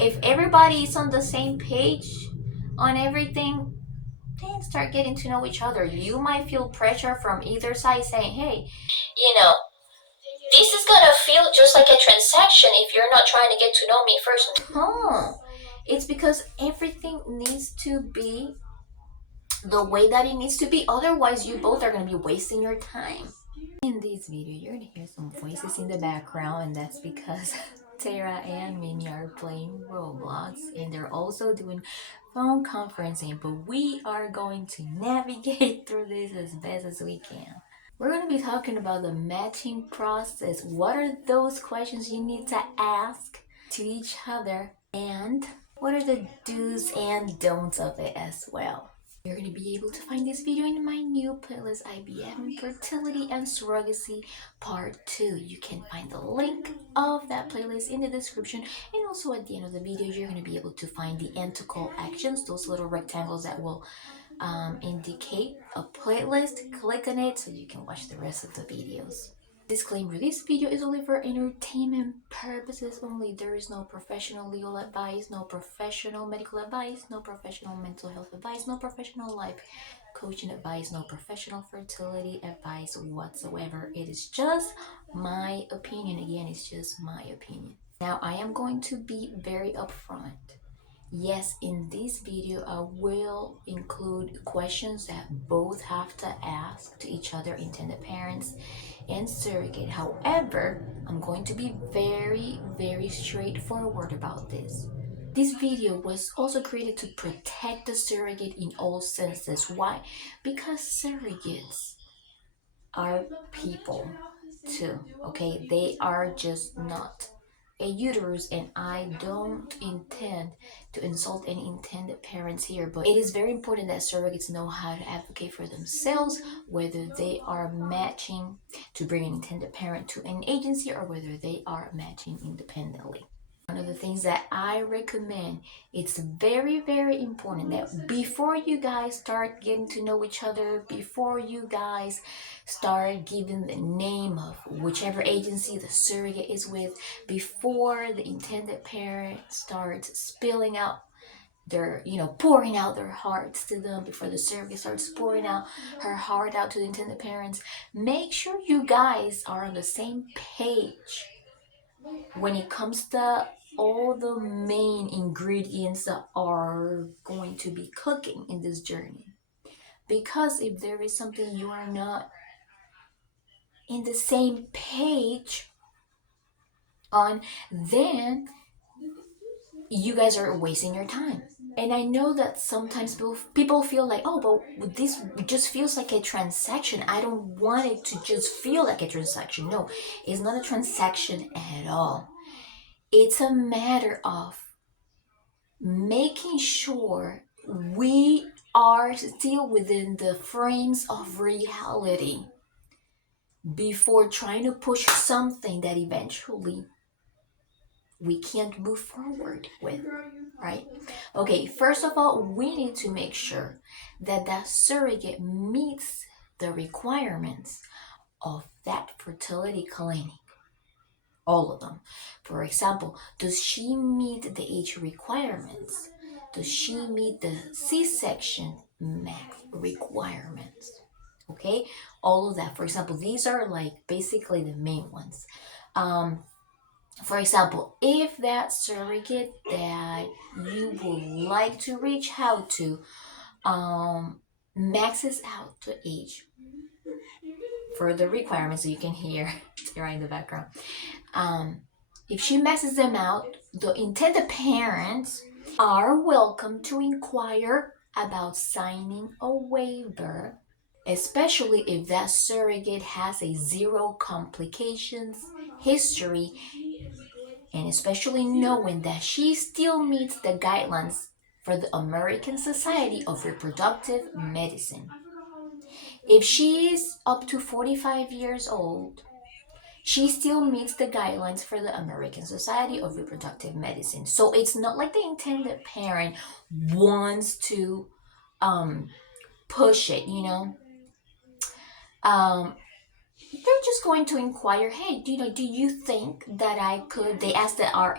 If everybody is on the same page on everything, then start getting to know each other. You might feel pressure from either side saying, hey, this is gonna feel just like a transaction if you're not trying to get to know me first. No, it's because everything needs to be the way that it needs to be. Otherwise, you both are gonna be wasting your time. In this video, you're gonna hear some voices in the background, and that's because Tara and Minnie are playing Roblox, and they're also doing phone conferencing, but we are going to navigate through this as best as we can. We're going to be talking about the matching process. What are those questions you need to ask to each other? And what are the do's and don'ts of it as well? You're going to be able to find this video in my new playlist, IVF, Fertility and Surrogacy Part 2. You can find the link of that playlist in the description, and also at the end of the video, you're going to be able to find the end to call actions, those little rectangles that will indicate a playlist. Click on it so you can watch the rest of the videos. Disclaimer: this video is only for entertainment purposes only. There is no professional legal advice, no professional medical advice, no professional mental health advice, no professional life coaching advice, no professional fertility advice whatsoever. It is just my opinion. Again, it's just my opinion. Now, I am going to be very upfront. Yes, in this video, I will include questions that both have to ask to each other, intended parents and surrogate. However, I'm going to be very, very straightforward about this. This video was also created to protect the surrogate in all senses. Why? Because surrogates are people too, okay? They are just not a uterus, and I don't intend to insult any intended parents here, but it is very important that surrogates know how to advocate for themselves, whether they are matching to bring an intended parent to an agency or whether they are matching independently. One of the things that I recommend, it's very, very important that before you guys start getting to know each other, before you guys start giving the name of whichever agency the surrogate is with, before the intended parent starts spilling out their, pouring out their hearts to them, before the surrogate starts pouring out her heart out to the intended parents, make sure you guys are on the same page when it comes to all the main ingredients that are going to be cooking in this journey. Because if there is something you are not in the same page on, then you guys are wasting your time. And I know that sometimes people feel like, oh, but this just feels like a transaction. I don't want it to just feel like a transaction. No, it's not a transaction at all. It's a matter of making sure we are still within the frames of reality before trying to push something that eventually we can't move forward with, right? Okay, first of all, we need to make sure that that surrogate meets the requirements of that fertility clinic. All of them. For example, does she meet the age requirements? Does she meet the C-section max requirements? Okay, all of that. For example, these are like basically the main ones. For example, if that surrogate that you would like to reach out to maxes out to age for the requirements, so you can hear Tara in the background. If she messes them out, the intended parents are welcome to inquire about signing a waiver, especially if that surrogate has a 0 complications history, and especially knowing that she still meets the guidelines for the American Society of Reproductive Medicine. If she's up to 45 years old, she still meets the guidelines for the American Society of Reproductive Medicine. So it's not like the intended parent wants to push it, they're just going to inquire, hey, do you think that I could, they ask the RA,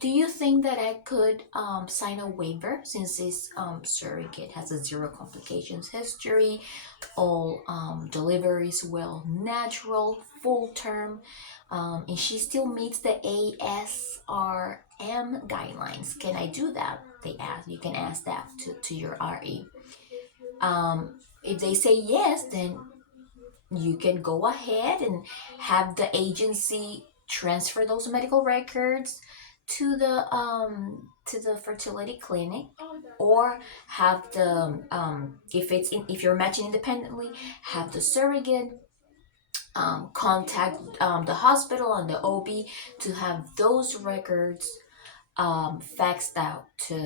do you think that I could sign a waiver since this surrogate has a zero complications history, all deliveries well natural, full term, and she still meets the ASRM guidelines. Can I do that? They ask. You can ask that to your RA. If they say yes, then you can go ahead and have the agency transfer those medical records to the fertility clinic, or have the if you're matching independently, have the surrogate contact the hospital and the OB to have those records faxed out to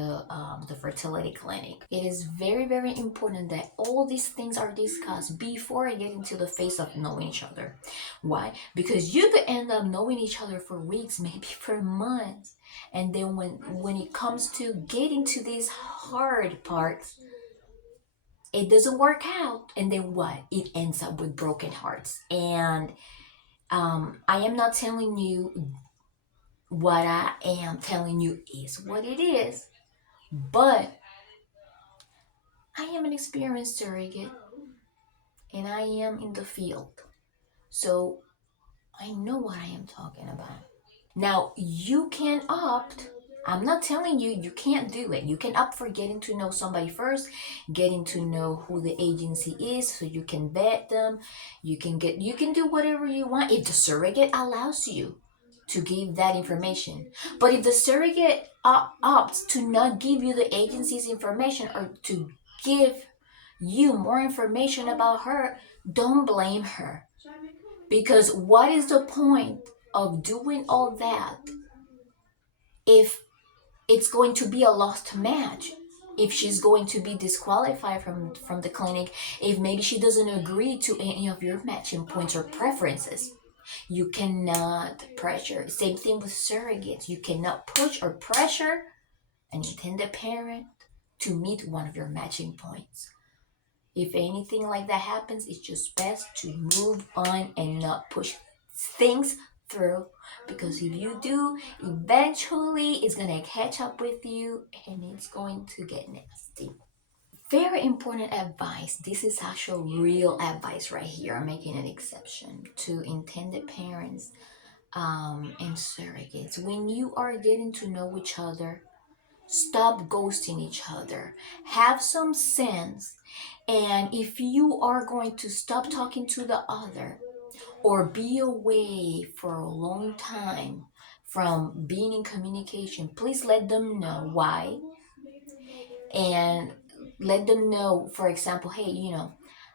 the fertility clinic. It is very, very important that all these things are discussed before I get into the phase of knowing each other. Why? Because you could end up knowing each other for weeks, maybe for months. And then when it comes to getting to these hard parts, it doesn't work out. And then what? It ends up with broken hearts. And I am not telling you what I am telling you is what it is, but I am an experienced surrogate and I am in the field, so I know what I am talking about. Now, you can opt. I'm not telling you you can't do it. You can opt for getting to know somebody first, getting to know who the agency is so you can vet them. You can do whatever you want if the surrogate allows you to give that information. But if the surrogate opts to not give you the agency's information or to give you more information about her, don't blame her. Because what is the point of doing all that if it's going to be a lost match? If she's going to be disqualified from the clinic, if maybe she doesn't agree to any of your matching points or preferences. You cannot pressure. Same thing with surrogates. You cannot push or pressure an intended parent to meet one of your matching points. If anything like that happens, it's just best to move on and not push things through, because if you do, eventually it's going to catch up with you and it's going to get nasty. Very important advice. This is actual real advice right here. I'm making an exception to intended parents and surrogates. When you are getting to know each other, stop ghosting each other. Have some sense. And if you are going to stop talking to the other or be away for a long time from being in communication, please let them know why. And let them know, for example, hey,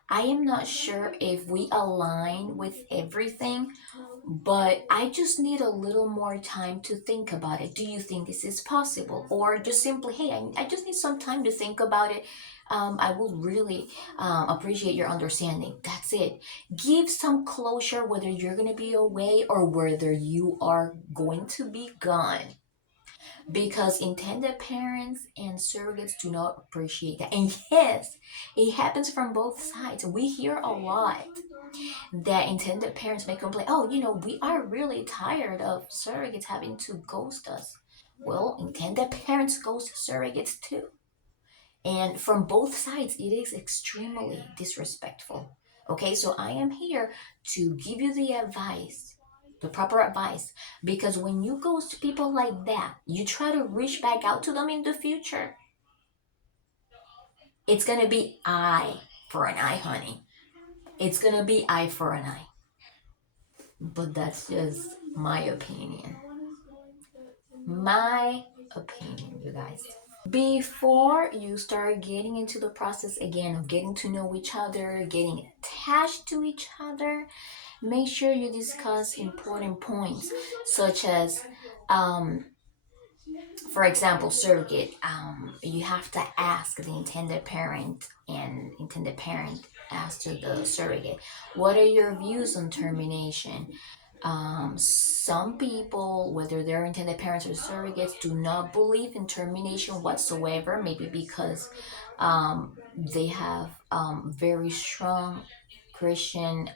I am not sure if we align with everything, but I just need a little more time to think about it. Do you think this is possible? Or just simply, hey, I just need some time to think about it. I would really appreciate your understanding. That's it. Give some closure whether you're going to be away or whether you are going to be gone. Because intended parents and surrogates do not appreciate that. And yes, it happens from both sides. We hear a lot that intended parents may complain, oh, we are really tired of surrogates having to ghost us. Well, intended parents ghost surrogates too. And from both sides, it is extremely disrespectful. Okay, so I am here to give you the advice, the proper advice, because when you ghost people like that, you try to reach back out to them in the future, it's going to be eye for an eye, honey. It's going to be eye for an eye. But that's just my opinion. My opinion, you guys. Before you start getting into the process again of getting to know each other, getting attached to each other, make sure you discuss important points such as, for example, surrogate. You have to ask the intended parent, and intended parent asks to the surrogate, what are your views on termination? Some people, whether they're intended parents or surrogates, do not believe in termination whatsoever, maybe because they have very strong Christian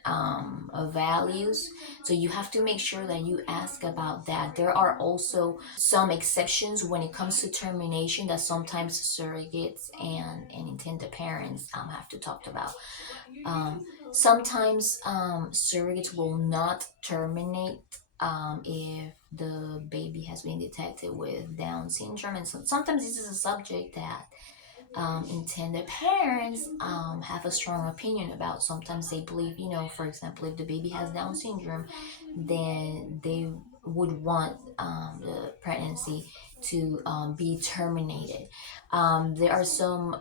values. So you have to make sure that you ask about that. There are also some exceptions when it comes to termination that sometimes surrogates and intended parents have to talk about. Sometimes surrogates will not terminate if the baby has been detected with Down syndrome, and sometimes this is a subject that intended parents have a strong opinion about. Sometimes they believe, for example, if the baby has Down syndrome, then they would want the pregnancy to be terminated. There are some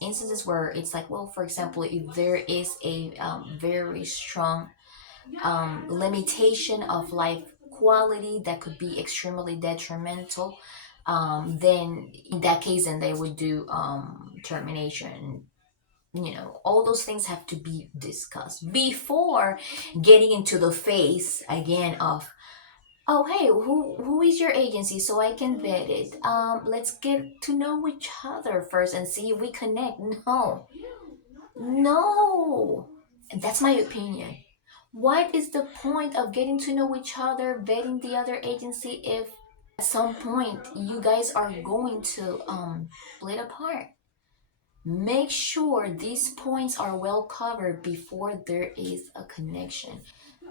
instances where it's like, well, for example, if there is a very strong limitation of life quality that could be extremely detrimental, then in that case, then they would do termination. All those things have to be discussed before getting into the phase again of, oh, hey, who is your agency so I can vet it. Let's get to know each other first and see if we connect. No, that's my opinion. What is the point of getting to know each other, vetting the other agency, if at some point you guys are going to split apart? Make sure these points are well covered before there is a connection.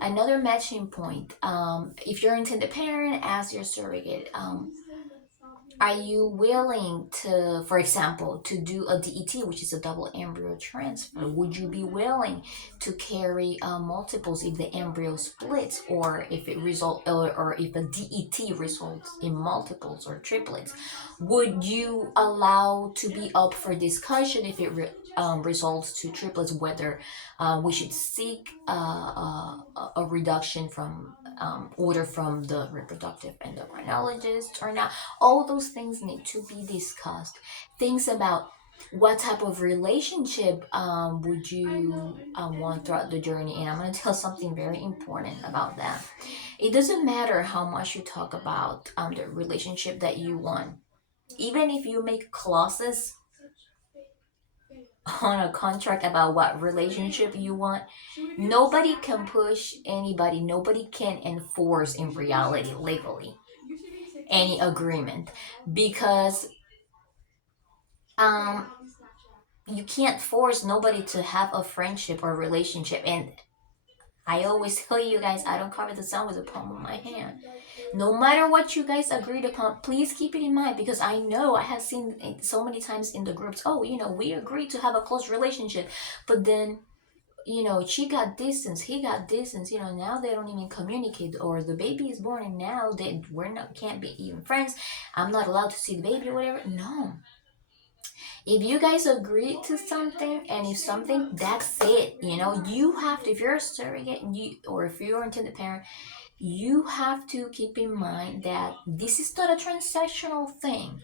Another matching point, if you're intended parent, ask your surrogate, are you willing to, for example, to do a DET, which is a double embryo transfer? Would you be willing to carry multiples if the embryo splits, or if it or if a DET results in multiples or triplets? Would you allow to be up for discussion if it results to triplets, whether we should seek a reduction from order from the reproductive endocrinologist or not? All those things need to be discussed. Things about what type of relationship would you want throughout the journey. And I'm going to tell something very important about that. It doesn't matter how much you talk about the relationship that you want. Even if you make clauses on a contract about what relationship you want, nobody can push anybody. Nobody can enforce in reality legally any agreement, because you can't force nobody to have a friendship or relationship. And I always tell you guys, I don't cover the sun with the palm of my hand. No matter what you guys agreed upon, please keep it in mind, because I know I have seen it so many times in the groups. Oh, we agreed to have a close relationship, but then she got distance, he got distance. Now they don't even communicate, or the baby is born and now can't be even friends. I'm not allowed to see the baby or whatever. No. If you guys agree to something, and if something, that's it. You have to, if you're a surrogate or if you're an intended parent, you have to keep in mind that this is not a transactional thing,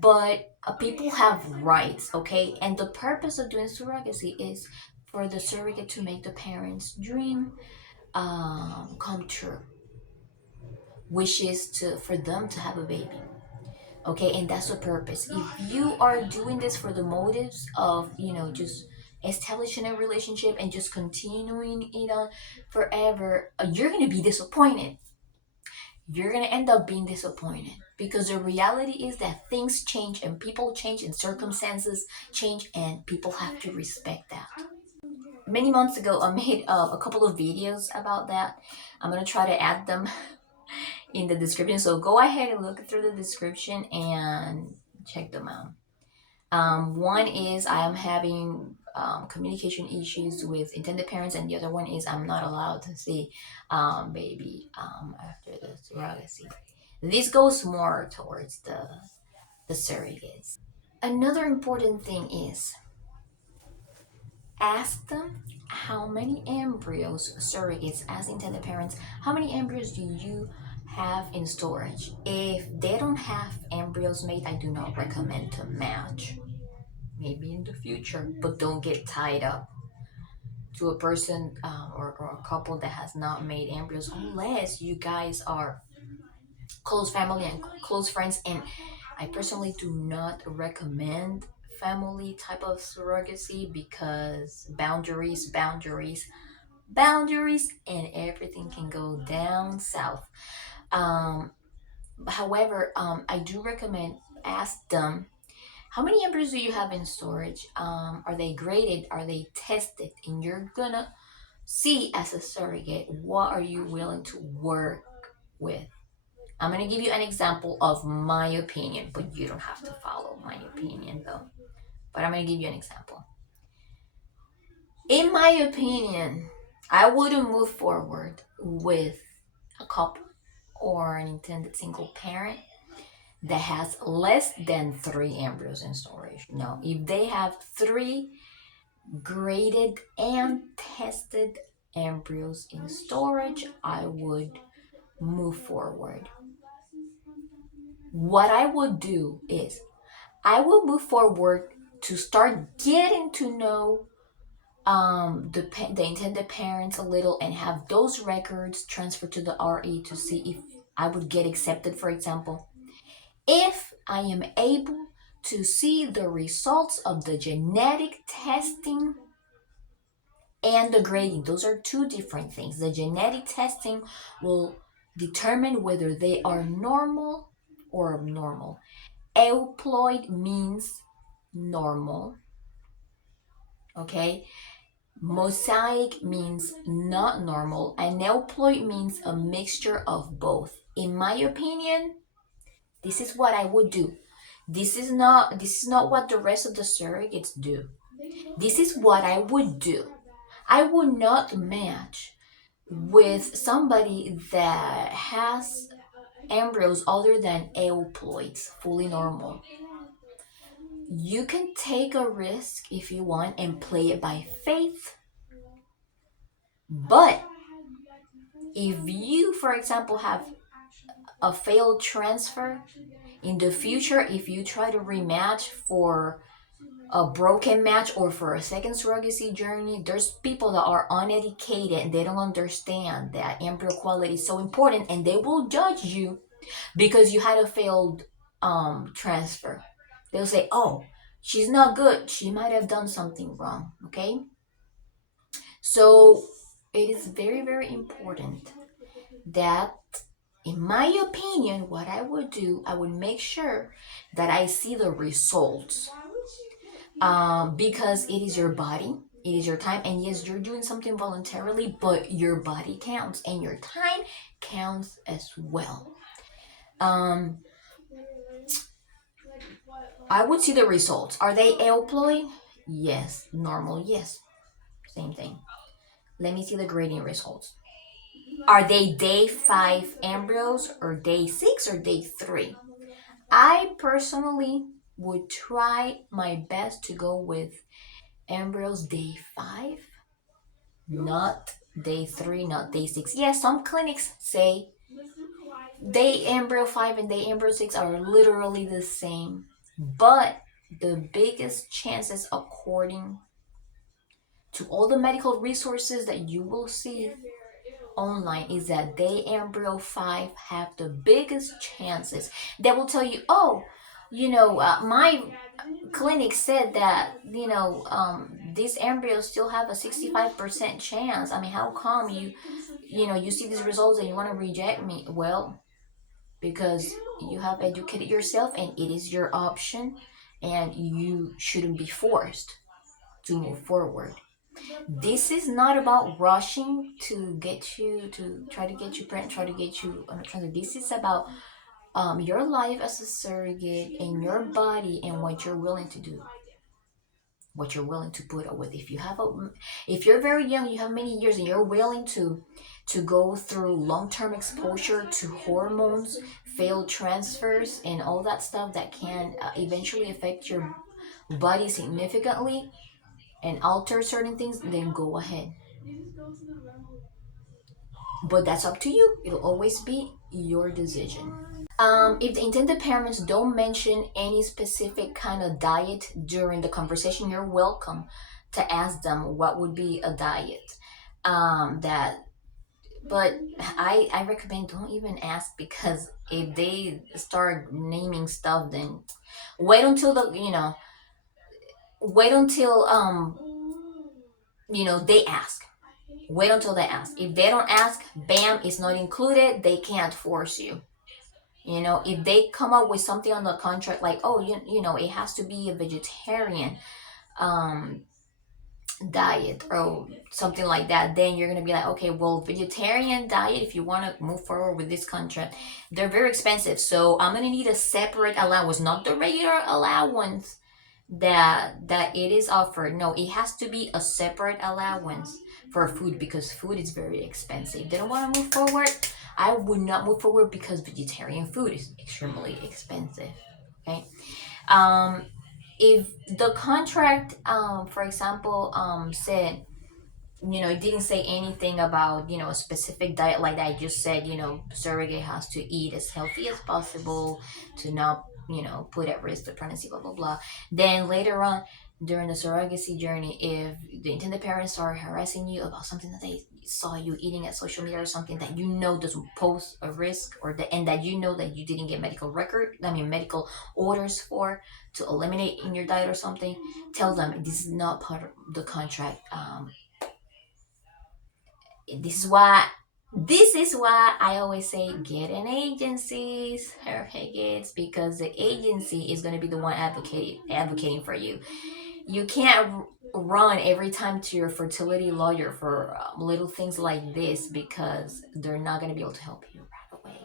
but people have rights, okay? And the purpose of doing surrogacy is for the surrogate to make the parents' dream come true, which is for them to have a baby. Okay, and that's the purpose. If you are doing this for the motives of just establishing a relationship and just continuing it on forever, you're gonna be disappointed. You're gonna end up being disappointed, because the reality is that things change and people change and circumstances change, and people have to respect that. Many months ago, I made a couple of videos about that. I'm gonna try to add them in the description, so go ahead and look through the description and check them out. One is I am having communication issues with intended parents, and the other one is I'm not allowed to see baby after the surrogacy. This goes more towards the surrogates. Another important thing is ask them how many embryos, surrogates as intended parents, how many embryos do you have in storage? If they don't have embryos made, I do not recommend to match. Maybe in the future, but don't get tied up to a person or a couple that has not made embryos, unless you guys are close family and close friends. And I personally do not recommend family type of surrogacy because boundaries, and everything can go down south. However, I do recommend ask them how many embryos do you have in storage? Are they graded? Are they tested? And you're gonna see as a surrogate what are you willing to work with. I'm gonna give you an example of my opinion, but you don't have to follow my opinion though. But I'm gonna give you an example. In my opinion, I wouldn't move forward with a couple or an intended single parent that has less than 3 embryos in storage. No, if they have 3 graded and tested embryos in storage, I would move forward. What I would do is I will move forward to start getting to know the intended parents a little and have those records transferred to the RE to see if I would get accepted, for example. If I am able to see the results of the genetic testing and the grading, those are 2 different things. The genetic testing will determine whether they are normal or abnormal. Euploid means normal, okay? Mosaic means not normal, and euploid means a mixture of both. In my opinion, this is what I would do. This is not what the rest of the surrogates do. This is what I would do. I would not match with somebody that has embryos other than euploids, fully normal. You can take a risk if you want and play it by faith. But if you, for example, have a failed transfer, in the future, if you try to rematch for a broken match or for a second surrogacy journey, there's people that are uneducated and they don't understand that embryo quality is so important, and they will judge you because you had a failed transfer. They'll say, oh, she's not good, she might have done something wrong. Okay, so it is very, very important that, in my opinion, what I would do, I would make sure that I see the results, because it is your body, it is your time, and yes, you're doing something voluntarily, but your body counts and your time counts as well. I would see the results. Are they euploid? Yes. Normal? Yes. Same thing. Let me see the grading results. Are they day 5 embryos or day 6 or day 3? I personally would try my best to go with embryos day 5, not day 3, not day 6. Yes, some clinics say day embryo 5 and day embryo 6 are literally the same, but the biggest chances, according to all the medical resources that you will see online, is that day embryo 5 have the biggest chances. They will tell you, oh, my clinic said that, these embryos still have a 65% chance. I mean, how come you see these results and you want to reject me? Well, because you have educated yourself and it is your option, and you shouldn't be forced to move forward. This is not about rushing to try to get you pregnant, try to get you on a transfer. This is about your life as a surrogate and your body and what you're willing to do, what you're willing to put up with. If you're very young, you have many years, and you're willing to go through long-term exposure to hormones, failed transfers, and all that stuff that can eventually affect your body significantly and alter certain things, then go ahead. But that's up to you. It'll always be your decision. If the intended parents don't mention any specific kind of diet during the conversation, you're welcome to ask them what would be a diet. But I recommend don't even ask, because if they start naming stuff, then wait until wait until they ask. Wait until they ask. If they don't ask, bam, it's not included. They can't force you. If they come up with something on the contract like, oh, it has to be a vegetarian um diet or something like that, then you're gonna be like, okay, well, vegetarian diet, if you want to move forward with this contract, they're very expensive, so I'm gonna need a separate allowance, not the regular allowance that it is offered. No, it has to be a separate allowance for food, because food is very expensive. They don't want to move forward. I would not move forward because vegetarian food is extremely expensive. Okay. um if the contract, for example, said, it didn't say anything about, a specific diet, like that I just said, surrogate has to eat as healthy as possible to not, put at risk the pregnancy, blah blah blah. Then later on during the surrogacy journey, if the intended parents are harassing you about something that they saw you eating at social media, or something that doesn't pose a risk, and that that you didn't get medical orders for, to eliminate in your diet or something, tell them this is not part of the contract. This is why I always say get an agency, surrogates, because the agency is going to be the one advocating for you. You can't run every time to your fertility lawyer for little things like this, because they're not going to be able to help you right away.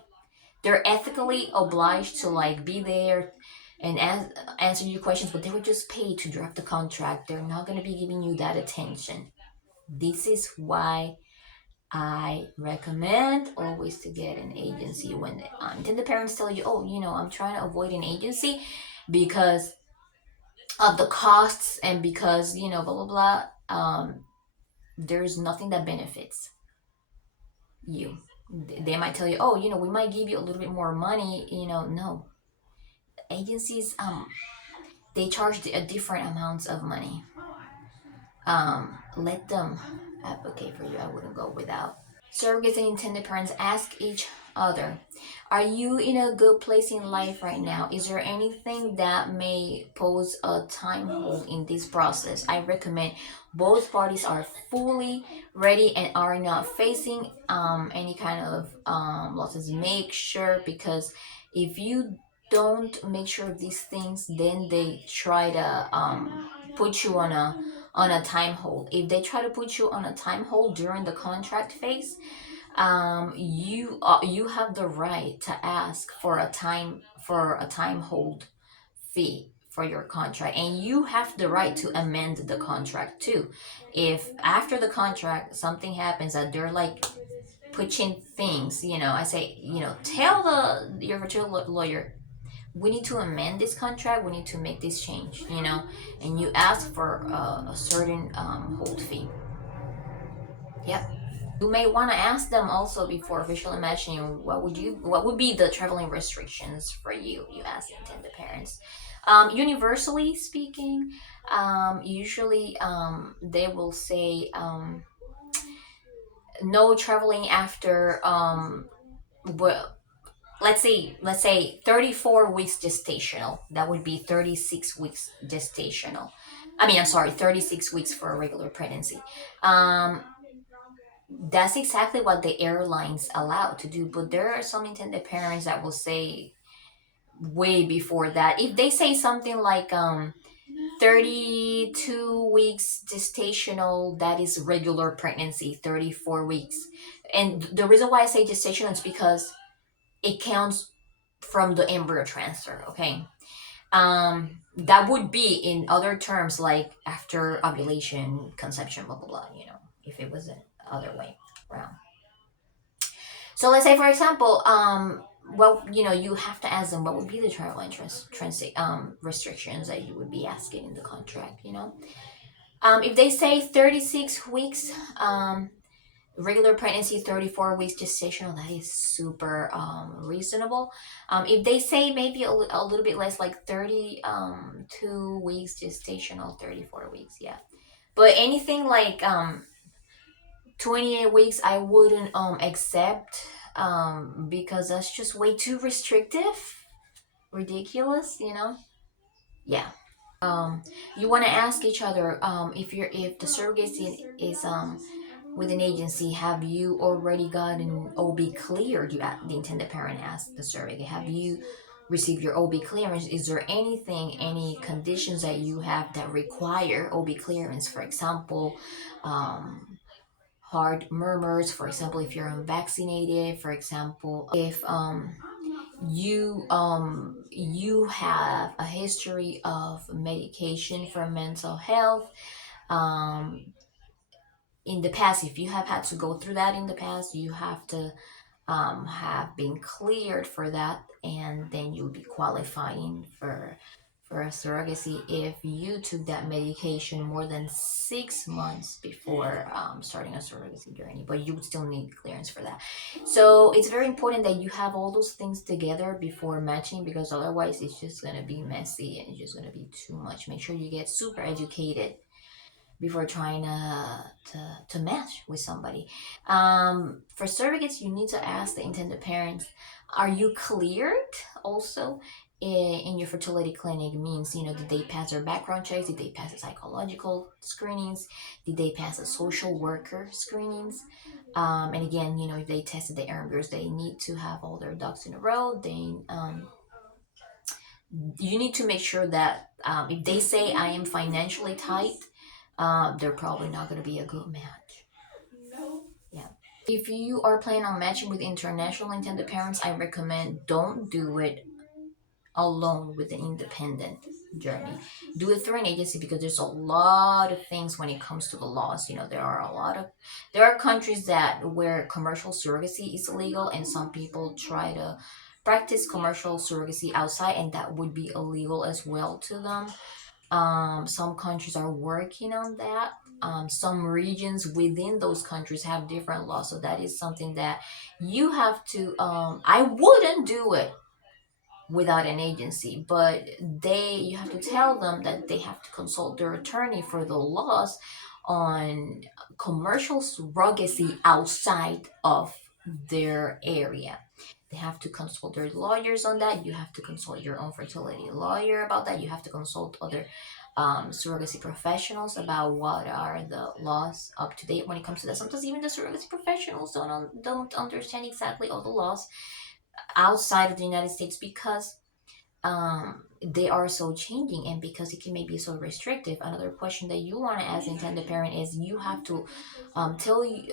They're ethically obliged to like be there and answer your questions, but they were just paid to draft the contract. They're not going to be giving you that attention. This is why I recommend always to get an agency when the parents tell you, oh, I'm trying to avoid an agency because of the costs, and because, blah, blah, blah. There's nothing that benefits you. They might tell you, oh, we might give you a little bit more money, no. Agencies, they charge a different amounts of money. Let them advocate for you. I wouldn't go without. Surrogates and intended parents ask each other, are you in a good place in life right now? Is there anything that may pose a time hold in this process? I recommend both parties are fully ready and are not facing any kind of losses. Make sure, because if you don't make sure of these things, then they try to put you on a time hold. If they try to put you on a time hold during the contract phase, you have the right to ask for a time hold fee for your contract, and you have the right to amend the contract too. If after the contract something happens that they're like pushing things, I say, tell your virtual lawyer, we need to amend this contract, we need to make this change, and you ask for a certain hold fee. Yep. You may want to ask them also before officially matching, what would be the traveling restrictions for you. You ask the intended parents. Universally speaking, usually they will say no traveling after well, let's say 34 weeks gestational. That would be 36 weeks gestational. I'm sorry, 36 weeks for a regular pregnancy. um that's exactly what the airlines allow to do, but there are some intended parents that will say way before that. If they say something like 32 weeks gestational, that is regular pregnancy. 34 weeks, and the reason why I say gestational is because it counts from the embryo transfer. Okay. That would be in other terms like after ovulation, conception, blah blah blah, if it was the other way around. So let's say, for example, well, you have to ask them what would be the travel and transit restrictions that you would be asking in the contract. If they say 36 weeks, regular pregnancy, 34 weeks gestational, that is super reasonable. If they say maybe a little bit less, like 32 weeks gestational, 34 weeks, yeah. But anything like 28 weeks, I wouldn't accept, because that's just way too restrictive, ridiculous. Yeah. You want to ask each other, if the surrogacy is with an agency, have you already gotten OB cleared? The intended parent asked the surrogate, have you received your OB clearance? Is there any conditions that you have that require OB clearance? For example, heart murmurs, for example, if you're unvaccinated, for example, if you have a history of medication for mental health, um in the past, if you have had to go through that in the past, you have to have been cleared for that, and then you'll be qualifying for a surrogacy if you took that medication more than 6 months before starting a surrogacy journey, but you would still need clearance for that. So it's very important that you have all those things together before matching, because otherwise it's just going to be messy and it's just going to be too much. Make sure you get super educated before trying to match with somebody. For surrogates, you need to ask the intended parents, are you cleared also in your fertility clinic? Means, did they pass their background checks? Did they pass the psychological screenings? Did they pass the social worker screenings? And again, if they tested the 𝘱𝘪𝘯𝘬, they need to have all their ducks in a row. You need to make sure that if they say, I am financially tight, they're probably not going to be a good match. Yeah. If you are planning on matching with international intended parents, I recommend don't do it alone with an independent journey. Do it through an agency, because there's a lot of things when it comes to the laws. There are countries where commercial surrogacy is illegal, and some people try to practice commercial surrogacy outside, and that would be illegal as well to them. Some countries are working on that. Some regions within those countries have different laws, so that is something that you have to. I wouldn't do it without an agency, but you have to tell them that they have to consult their attorney for the laws on commercial surrogacy outside of their area. They have to consult their lawyers on that. You have to consult your own fertility lawyer about that. You have to consult other surrogacy professionals about what are the laws up to date when it comes to that. Sometimes even the surrogacy professionals don't understand exactly all the laws outside of the United States, because they are so changing, and because it can maybe so restrictive. Another question that you want to ask intended parent is, you have to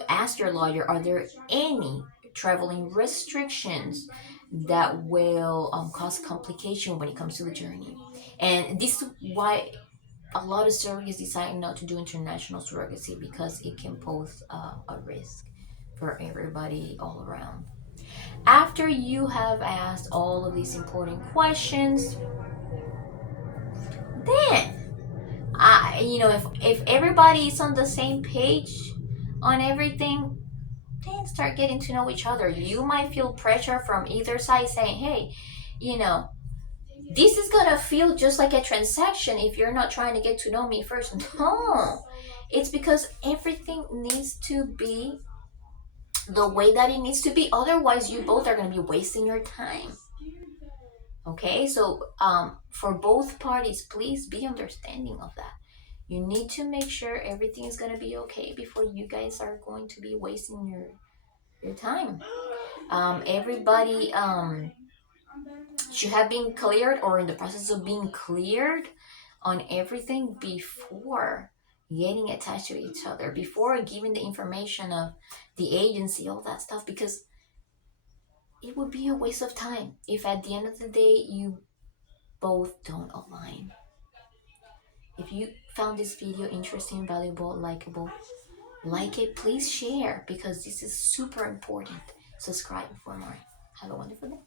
ask your lawyer, are there any traveling restrictions that will cause complication when it comes to the journey? And this is why a lot of surrogates decide not to do international surrogacy, because it can pose a risk for everybody all around. After you have asked all of these important questions, then if everybody is on the same page on everything, then start getting to know each other. You might feel pressure from either side saying, hey, this is gonna feel just like a transaction if you're not trying to get to know me first. No, it's because everything needs to be the way that it needs to be. Otherwise, you both are going to be wasting your time. Okay, so for both parties, please be understanding of that. You need to make sure everything is going to be okay before you guys are going to be wasting your time. Everybody should have been cleared or in the process of being cleared on everything before getting attached to each other, before giving the information of the agency, all that stuff, because it would be a waste of time if at the end of the day you both don't align. If you found this video interesting, valuable, likable, like it, please share, because this is super important. Subscribe for more. Have a wonderful day.